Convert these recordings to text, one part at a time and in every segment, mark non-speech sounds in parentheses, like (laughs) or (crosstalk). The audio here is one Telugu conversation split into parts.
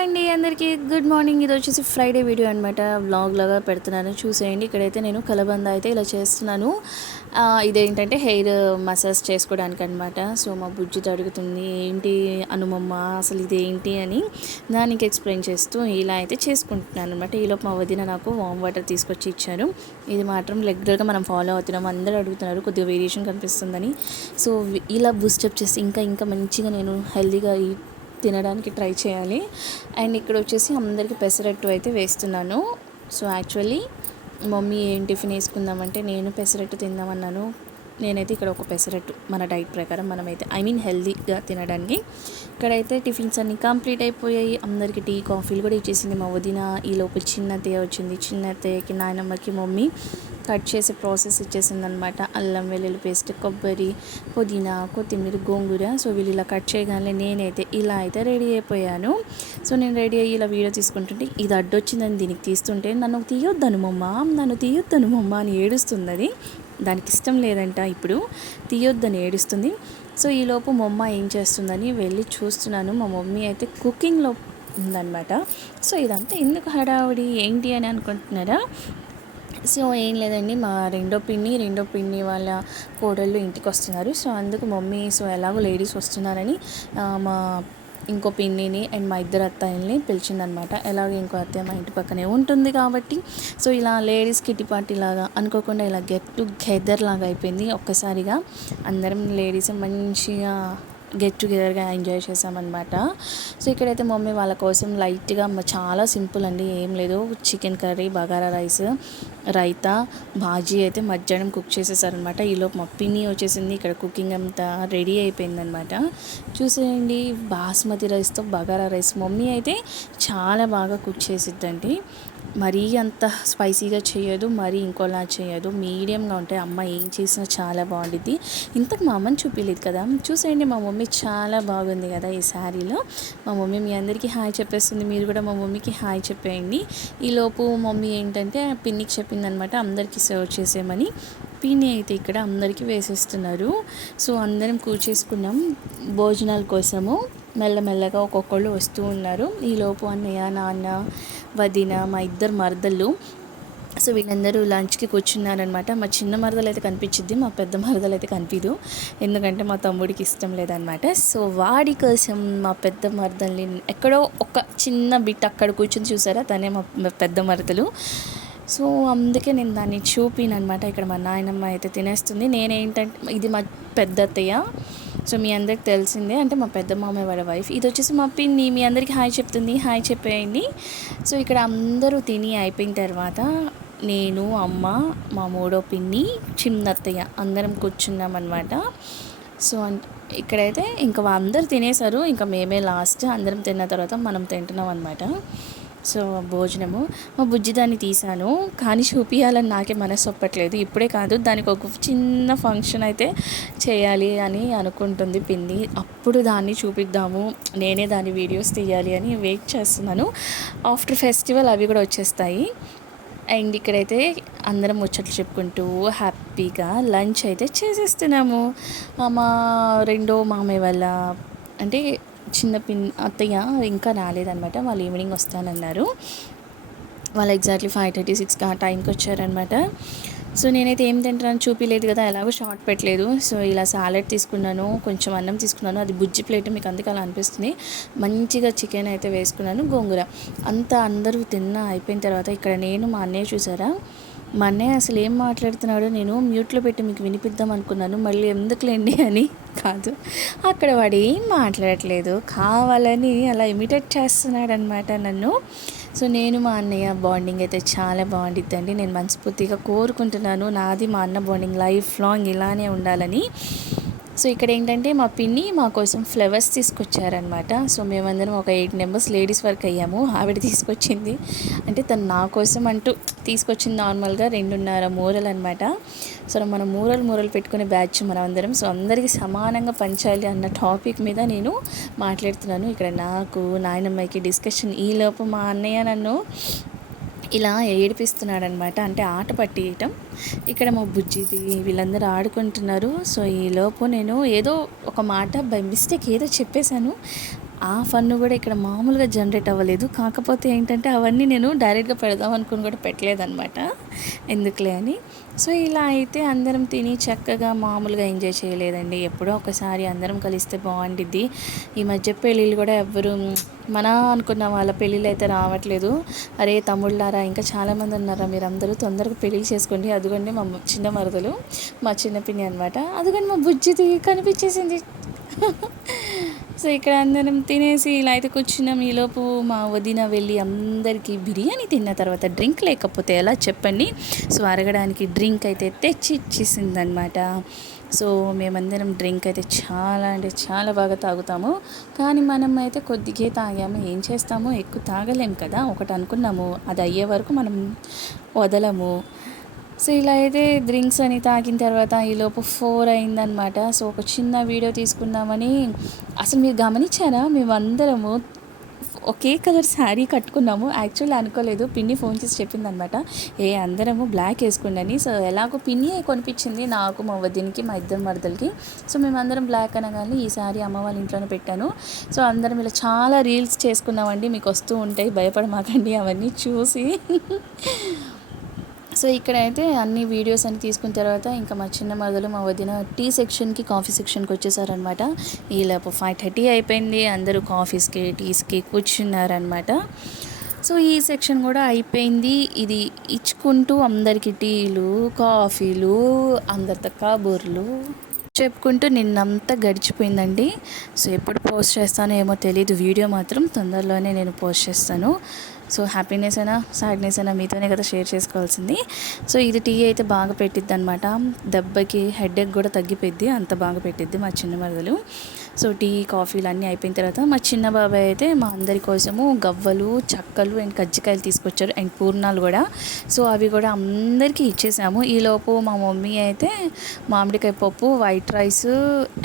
అండి అందరికీ గుడ్ మార్నింగ్. ఇది వచ్చేసి ఫ్రైడే వీడియో అనమాట వ్లాగ్ లాగా పెడుతున్నాను. చూసేయండి. ఇక్కడైతే నేను కలబంద అయితే ఇలా చేస్తున్నాను. ఇదేంటంటే హెయిర్ మసాజ్ చేసుకోవడానికి అనమాట సో మా బుజ్జి అడుగుతుంది ఏంటి అనుమమ్మ? అసలు ఇదేంటి అని దానికి ఎక్స్ప్లెయిన్ చేస్తూ ఇలా అయితే చేసుకుంటున్నాను అనమాట ఈలోపు మా వదిన నాకు వామ్ వాటర్ తీసుకొచ్చి ఇచ్చారు. ఇది మాత్రం రెగ్యులర్గా మనం ఫాలో అవుతున్నాం. అందరూ అడుగుతున్నారు. కొద్దిగా వేరియేషన్ కనిపిస్తుందని. సో ఇలా బూస్టప్ చేసి ఇంకా ఇంకా మంచిగా నేను హెల్దీగా ఈ తినడానికి ట్రై చేయాలి. అండ్ ఇక్కడ వచ్చేసి అందరికీ పెసరట్టు అయితే వేస్తున్నాను. సో యాక్చువల్లీ మమ్మీ ఏం టిఫిన్ వేసుకుందామంటే నేను పెసరట్టు తిందామన్నాను. నేనైతే ఇక్కడ ఒక పెసరట్టు మన డైట్ ప్రకారం మనమైతే ఐ మీన్ హెల్దీగా తినడానికి. ఇక్కడైతే టిఫిన్స్ అన్నీ కంప్లీట్ అయిపోయాయి. అందరికీ టీ కాఫీలు కూడా ఇచ్చేసింది మా వదిన. ఈలోపు చిన్న అత్తయ్య వచ్చింది. చిన్న అత్తయ్యకి నాయనమ్మకి మమ్మీ. కట్ చేసే ప్రాసెస్ ఇచ్చేసింది అనమాట అల్లం వెల్లుల్లి పేస్ట్ కొబ్బరి పుదీనా కొత్తిమీర గోంగూర. సో వీళ్ళు ఇలా కట్ చేయగానే నేనైతే ఇలా అయితే రెడీ అయిపోయాను. సో నేను రెడీ అయ్యి ఇలా వీడియో తీసుకుంటుంటే ఇది అడ్డొచ్చిందని దీనికి తీస్తుంటే నన్ను తీయొద్దను మమ్మ నన్ను తీయొద్దను మమ్మ అని ఏడుస్తుంది అది దానికి ఇష్టం లేదంట ఇప్పుడు. తీయొద్దని ఏడుస్తుంది. సో ఈలోపు మా అమ్మ ఏం చేస్తుందని వెళ్ళి చూస్తున్నాను. మా మమ్మీ అయితే కుకింగ్లో ఉందన్నమాట సో ఇదంతా ఎందుకు హడావుడి? ఏంటి అని అనుకుంటున్నారా? సో ఏం లేదండి. మా రెండో పిన్ని రెండో పిన్ని వాళ్ళ కోడళ్ళు ఇంటికి వస్తున్నారు. సో అందుకు మమ్మీ సో ఎలాగో లేడీస్ వస్తున్నారని మా ఇంకో పిన్నిని అండ్ మా ఇద్దరు అత్తాయిల్ని పిలిచిందనమాట. ఎలాగో ఇంకో అత్తయ్య మా ఇంటి పక్కనే ఉంటుంది కాబట్టి. సో ఇలా లేడీస్ కిట్టి పార్టీ లాగా అనుకోకుండా ఇలా గెట్ టుగెదర్ లాగా అయిపోయింది. ఒక్కసారిగా అందరం లేడీస్ మంచిగా గెట్ టుగెదర్గా ఎంజాయ్ చేసామన్నమాట. సో ఇక్కడైతే మమ్మీ వాళ్ళ కోసం లైట్గా చాలా సింపుల్ అండి. ఏం లేదు. Chicken curry bagara rice raita bhaji అయితే మధ్యాహ్నం కుక్ చేసేసారనమాట ఈలోపు మా పిన్ని వచ్చేసింది. ఇక్కడ కుకింగ్ అంతా రెడీ అయిపోయిందనమాట చూసేయండి. బాస్మతి రైస్తో బగారా రైస్. మమ్మీ అయితే చాలా బాగా కుక్ చేసిద్దండి. మరీ అంత స్పైసీగా చేయదు మరీ ఇంకోలా చేయదు. మీడియంగా ఉంటాయి అమ్మ ఏం చేసినా చాలా బాగుండిద్ది. ఇంతకు మా అమ్మని చూపించలేదు కదా. చూసేయండి మా మమ్మీ చాలా బాగుంది కదా ఈ శారీలో. మా మమ్మీ మీ అందరికీ హాయ్ చెప్పేస్తుంది. మీరు కూడా మా మమ్మీకి హాయ్ చెప్పేయండి. ఈలోపు మమ్మీ ఏంటంటే పిన్నికి చెప్పిందనమాట అందరికీ సర్వ్ చేసేయమని. పిన్ని అయితే ఇక్కడ అందరికీ వేసేస్తున్నారు. సో అందరం కూర్చేసుకున్నాం భోజనాల కోసము. మెల్లమెల్లగా ఒక్కొక్కళ్ళు వస్తూ ఉన్నారు. ఈలోపు అన్నయ్య నాన్న వదిన మా ఇద్దరు మరదలు. సో వీళ్ళందరూ లంచ్కి కూర్చున్నారనమాట మా చిన్న మరదలు అయితే కనిపించింది మా పెద్ద మరదలు అయితే కనిపించదు ఎందుకంటే మా తమ్ముడికి ఇష్టం లేదనమాట సో వాడి కోసం మా పెద్ద మరదల్ని ఎక్కడో ఒక చిన్న బిట్ అక్కడ కూర్చుని చూసారా? తనే మా పెద్ద మరదలు. సో అందుకే నేను దాన్ని చూపిన అనమాట ఇక్కడ మా నాయనమ్మ అయితే తినేస్తుంది. నేనేంటంటే ఇది మా పెద్ద అత్తయ్య. సో మీ అందరికి తెలిసిందే. అంటే మా పెద్ద మామయ్య వాళ్ళ వైఫ్ ఇది వచ్చేసి మా పిన్ని. మీ అందరికి హాయ్ చెప్తుంది. హాయ్ చెప్పేయండి. సో ఇక్కడ అందరూ తిని అయిపోయిన తర్వాత నేను అమ్మ మా మూడో పిన్ని చిన్న అత్తయ్య అందరం కూర్చున్నాం అనమాట సో ఇక్కడైతే ఇంకా అందరు తినేశారు ఇంకా మేమే లాస్ట్ అందరం తిన్న తర్వాత మనం తింటున్నాం అనమాట సో భోజనము. మా బుజ్జి దాన్ని తీసాను కానీ చూపించాలని నాకే మనసు ఒప్పట్లేదు. ఇప్పుడే కాదు దానికి ఒక చిన్న ఫంక్షన్ అయితే చేయాలి అని అనుకుంటుంది పిండి అప్పుడు దాన్ని చూపిద్దాము. నేనే దాని వీడియోస్ తీయాలి అని వెయిట్ చేస్తున్నాను. ఆఫ్టర్ ఫెస్టివల్ అవి కూడా వచ్చేస్తాయి. అండ్ ఇక్కడైతే అందరం ముచ్చట్లు చెప్పుకుంటూ హ్యాపీగా లంచ్ అయితే చేసేస్తున్నాము. మా రెండో మామయ్య వాళ్ళ అంటే చిన్న పిన్ అత్తయ్య ఇంకా రాలేదన్నమాట. వాళ్ళు ఈవినింగ్ వస్తానన్నారు. వాళ్ళు ఎగ్జాక్ట్లీ ఫైవ్ థర్టీ సిక్స్కి ఆ టైంకి వచ్చారనమాట సో నేనైతే ఏం తింటానని చూపించలేదు కదా ఎలాగో షార్ట్ పెట్టలేదు. సో ఇలా సాలెడ్ తీసుకున్నాను కొంచెం అన్నం తీసుకున్నాను. అది బుజ్జి ప్లేట్ మీకు అందుకే అలా అనిపిస్తుంది. మంచిగా చికెన్ అయితే వేసుకున్నాను గోంగూర. అంతా అందరూ తిన్న అయిపోయిన తర్వాత ఇక్కడ నేను మా అన్నయ్య చూసారా? మా అన్నయ్య అసలు ఏం మాట్లాడుతున్నాడో నేను మ్యూట్లో పెట్టి మీకు వినిపిద్దాం అనుకున్నాను. మళ్ళీ ఎందుకులేండి అని? కాదు. అక్కడ వాడు ఏం మాట్లాడట్లేదు. కావాలని అలా ఇమిటేట్ చేస్తున్నాడు అనమాట నన్ను. సో నేను మా అన్నయ్య బాండింగ్ అయితే చాలా బాగుండిద్దండి. నేను మనస్ఫూర్తిగా కోరుకుంటున్నాను. నాది మా అన్న బాండింగ్ లైఫ్ లాంగ్ ఇలానే ఉండాలని. సో ఇక్కడ ఏంటంటే మా పిన్ని మా కోసం ఫ్లవర్స్ తీసుకొచ్చారనమాట సో మేమందరం ఒక ఎయిట్ మెంబర్స్ లేడీస్ వర్క్ అయ్యాము. ఆవిడ తీసుకొచ్చింది. అంటే తను నా కోసం అంటూ తీసుకొచ్చింది నార్మల్గా రెండున్నర మూరలు అనమాట సో మనం మూరలు మూరలు పెట్టుకునే బ్యాచ్ మనం అందరం సో అందరికీ సమానంగా పంచాలి అన్న టాపిక్ మీద నేను మాట్లాడుతున్నాను. ఇక్కడ నాకు నాయనమ్మకి డిస్కషన్ ఈ లోపు మా అన్నయ్య నన్ను ఇలా ఏడిపిస్తున్నాడు అనమాట అంటే ఆట పట్టియటం. ఇక్కడ మా బుజ్జిది వీళ్ళందరూ ఆడుకుంటున్నారు. సో ఈలోపు నేను ఏదో ఒక మాట బై మిస్టేక్ ఏదో చెప్పేశాను. ఆ ఫన్ కూడా ఇక్కడ మామూలుగా జనరేట్ అవ్వలేదు. కాకపోతే ఏంటంటే అవన్నీ నేను డైరెక్ట్గా పెడదాం అనుకుని కూడా పెట్టలేదన్నమాట. ఎందుకులే అని. సో ఇలా అయితే అందరం తిని చక్కగా మామూలుగా ఎంజాయ్ చేయలేదండి. ఎప్పుడో ఒకసారి అందరం కలిస్తే బాగుండిద్ది. ఈ మధ్య పెళ్ళిళ్ళు కూడా ఎవ్వరు మన అనుకున్న వాళ్ళ పెళ్ళిళ్ళు అయితే రావట్లేదు. అరే తమ్ముళ్ళారా ఇంకా చాలామంది ఉన్నారా? మీరు అందరూ తొందరగా పెళ్ళి చేసుకోండి. అదిగోండి మా చిన్న మరదలు మా చిన్న పిన్ని అనమాట అదిగోండి మా బుజ్జిది కనిపించేసింది. సో ఇక్కడ అందరం తినేసి ఇలా అయితే కూర్చున్నాం ఈలోపు మా వదిన వెళ్ళి అందరికీ బిర్యానీ తిన్న తర్వాత డ్రింక్ లేకపోతే ఎలా చెప్పండి? సో అరగడానికి డ్రింక్ అయితే తెచ్చి ఇచ్చేసిందనమాట సో మేమందరం డ్రింక్ అయితే చాలా అంటే చాలా బాగా తాగుతాము. కానీ మనం అయితే కొద్దిగా తాగాము. ఏం చేస్తాము? ఎక్కువ తాగలేము కదా? ఒకటి అనుకున్నాము. అది అయ్యే వరకు మనం వదలము. సో ఇలా అయితే డ్రింక్స్ అని తాకిన తర్వాత ఈలోపు ఫోర్ అయిందనమాట సో ఒక చిన్న వీడియో తీసుకుందామని అసలు మీరు గమనించారా? మేమందరము ఒకే కలర్ శారీ కట్టుకున్నాము. యాక్చువల్ అనుకోలేదు. పిన్ని ఫోన్ చేసి చెప్పిందనమాట ఏ అందరము బ్లాక్ వేసుకుండని. సో ఎలాగో పిన్ని కొనిపించింది నాకు మా వదినికి మా ఇద్దరు మరదలకి. సో మేమందరం బ్లాక్ అనగానే ఈ శారీ అమ్మ వాళ్ళ ఇంట్లోనే పెట్టాను. సో అందరం ఇలా చాలా రీల్స్ చేసుకున్నామండి. మీకు వస్తూ ఉంటాయి. భయపడమాకండి. అవన్నీ చూసి సో ఇక్కడైతే అన్ని వీడియోస్ అన్ని తీసుకున్న తర్వాత ఇంకా మా చిన్న మరదలు మా వదిన టీ సెక్షన్కి కాఫీ సెక్షన్కి వచ్చేసారనమాట. ఈలోపు ఫైవ్ థర్టీ అయిపోయింది. అందరూ కాఫీస్కి టీస్కి కూర్చున్నారనమాట. సో ఈ సెక్షన్ కూడా అయిపోయింది. ఇది ఇచ్చుకుంటూ అందరికీ టీలు కాఫీలు అందరితో కాబూర్లు చెప్పుకుంటూ నిన్నంతా గడిచిపోయిందండి. సో ఎప్పుడు పోస్ట్ చేస్తానో ఏమో తెలియదు వీడియో మాత్రం తొందరలోనే నేను పోస్ట్ చేస్తాను. సో హ్యాపీనెస్ అయినా సాడ్నెస్ అయినా మీతోనే కదా షేర్ చేసుకోవాల్సింది. సో ఇది టీ అయితే బాగా పెట్టిద్ది అనమాట దెబ్బకి హెడేక్ కూడా తగ్గిపోద్ది అంత బాగా పెట్టిద్ది మా చిన్న మరదలు. సో టీ కాఫీలు అన్నీ అయిపోయిన తర్వాత మా చిన్న బాబాయ్ అయితే మా అందరి కోసము గవ్వలు చక్కలు అండ్ కజ్జికాయలు తీసుకొచ్చారు అండ్ పూర్ణాలు కూడా. సో అవి కూడా అందరికీ ఇచ్చేసాము. ఈలోపు మా మమ్మీ అయితే మామిడికాయ పప్పు వైట్ రైస్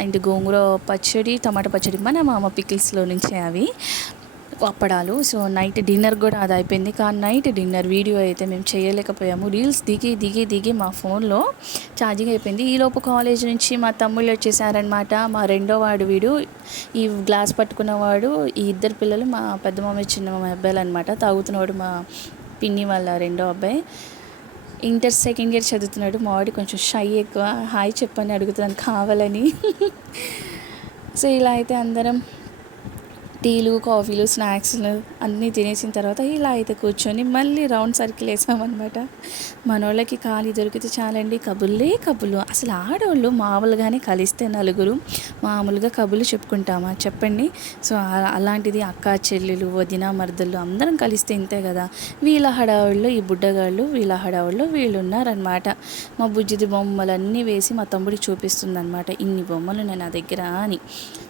అండ్ గోంగూర పచ్చడి టమాటా పచ్చడి మన మామ పికిల్స్లో నుంచే అవి. అప్పడాలు. సో నైట్ డిన్నర్ కూడా అది అయిపోయింది. కానీ నైట్ డిన్నర్ వీడియో అయితే మేము చేయలేకపోయాము. రీల్స్ దిగి దిగి దిగి మా ఫోన్లో ఛార్జింగ్ అయిపోయింది. ఈలోపు కాలేజ్ నుంచి మా తమ్ముళ్ళు వచ్చేసారనమాట మా రెండో వాడు వీడు ఈ గ్లాస్ పట్టుకున్నవాడు ఈ ఇద్దరు పిల్లలు మా పెద్ద మమ్మీ చిన్న మా అబ్బాయిలు అనమాట తాగుతున్నవాడు మా పిన్ని వాళ్ళ రెండో అబ్బాయి. ఇంటర్ సెకండ్ ఇయర్ చదువుతున్నాడు. మా వాడి కొంచెం షై ఎక్కువ. హాయ్ చెప్పని అడుగుతున్నాను కావాలని. (laughs) సో ఇలా అయితే అందరం టీలు కాఫీలు స్నాక్స్లు అన్నీ తినేసిన తర్వాత ఇలా అయితే కూర్చొని మళ్ళీ రౌండ్ సర్కిల్ వేసామన్నమాట. మనోళ్ళకి ఖాళీ దొరికితే చాలండి కబుర్లే కబుర్లు. అసలు ఆడవాళ్ళు మామూలుగానే కలిస్తే నలుగురు మామూలుగా కబుర్లు చెప్పుకుంటామా? చెప్పండి. సో అలాంటిది అక్క చెల్లెలు వదిన మరదలు అందరం కలిస్తే ఇంతే కదా. వీళ్ళ హడావుళ్ళు ఈ బుడ్డగాళ్ళు వీళ్ళ హడావుళ్ళు వీళ్ళు ఉన్నారనమాట మా బుజ్జిది బొమ్మలన్నీ వేసి మా తమ్ముడికి చూపిస్తుందన్నమాట. ఇన్ని బొమ్మలు నేను నా దగ్గర అని.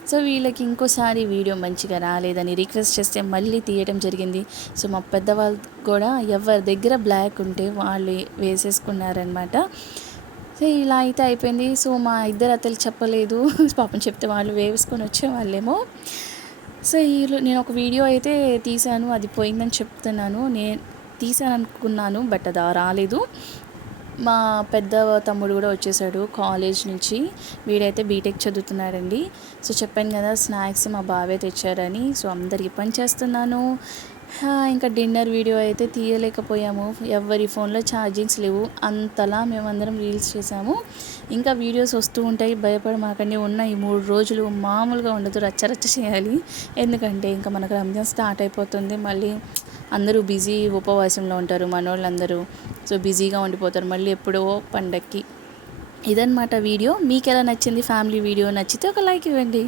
సో వీళ్ళకి ఇంకోసారి వీడియో మంచిగా రాలేదని రిక్వెస్ట్ చేస్తే మళ్ళీ తీయడం జరిగింది. సో మా పెద్దవాళ్ళు కూడా ఎవరి దగ్గర బ్లాక్ ఉంటే వాళ్ళు వేసేసుకున్నారనమాట సో ఇలా అయితే అయిపోయింది. సో మా ఇద్దరు అతలు చెప్పలేదు. (laughs) పాపం చెప్తే వాళ్ళు వేసుకొని వచ్చే వాళ్ళేమో సో ఈ నేను ఒక వీడియో అయితే తీశాను. అది పోయిందని చెప్తున్నాను. నేను తీసాను అనుకున్నాను బట్ అది రాలేదు. మా పెద్ద తమ్ముడు కూడా వచ్చేసాడు కాలేజ్ నుంచి. వీడైతే బీటెక్ చదువుతున్నాడండి. సో చెప్పాను కదా స్నాక్స్ మా బావే తెచ్చారని. సో అందరికి పని చేస్తున్నాను. ఇంకా డిన్నర్ వీడియో అయితే తీయలేకపోయాము. ఎవరి ఫోన్లో ఛార్జింగ్స్ లేవు. అంతలా మేమందరం రీల్స్ చేసాము ఇంకా వీడియోస్ వస్తూ ఉంటాయి. భయపడమాకండి ఉన్న ఈ మూడు రోజులు మామూలుగా ఉండదు. రచ్చరచ్చ చేయాలి. ఎందుకంటే ఇంకా మనకు రంజాన్ స్టార్ట్ అయిపోతుంది. మళ్ళీ అందరూ బిజీ ఉపవాసంలో ఉంటారు మనోళ్ళందరూ. సో బిజీగా ఉండిపోతారు. మళ్ళీ ఎప్పుడో పండక్కి. ఇదనమాట వీడియో. మీకు ఎలా నచ్చింది ఫ్యామిలీ వీడియో నచ్చితే ఒక లైక్ ఇవ్వండి.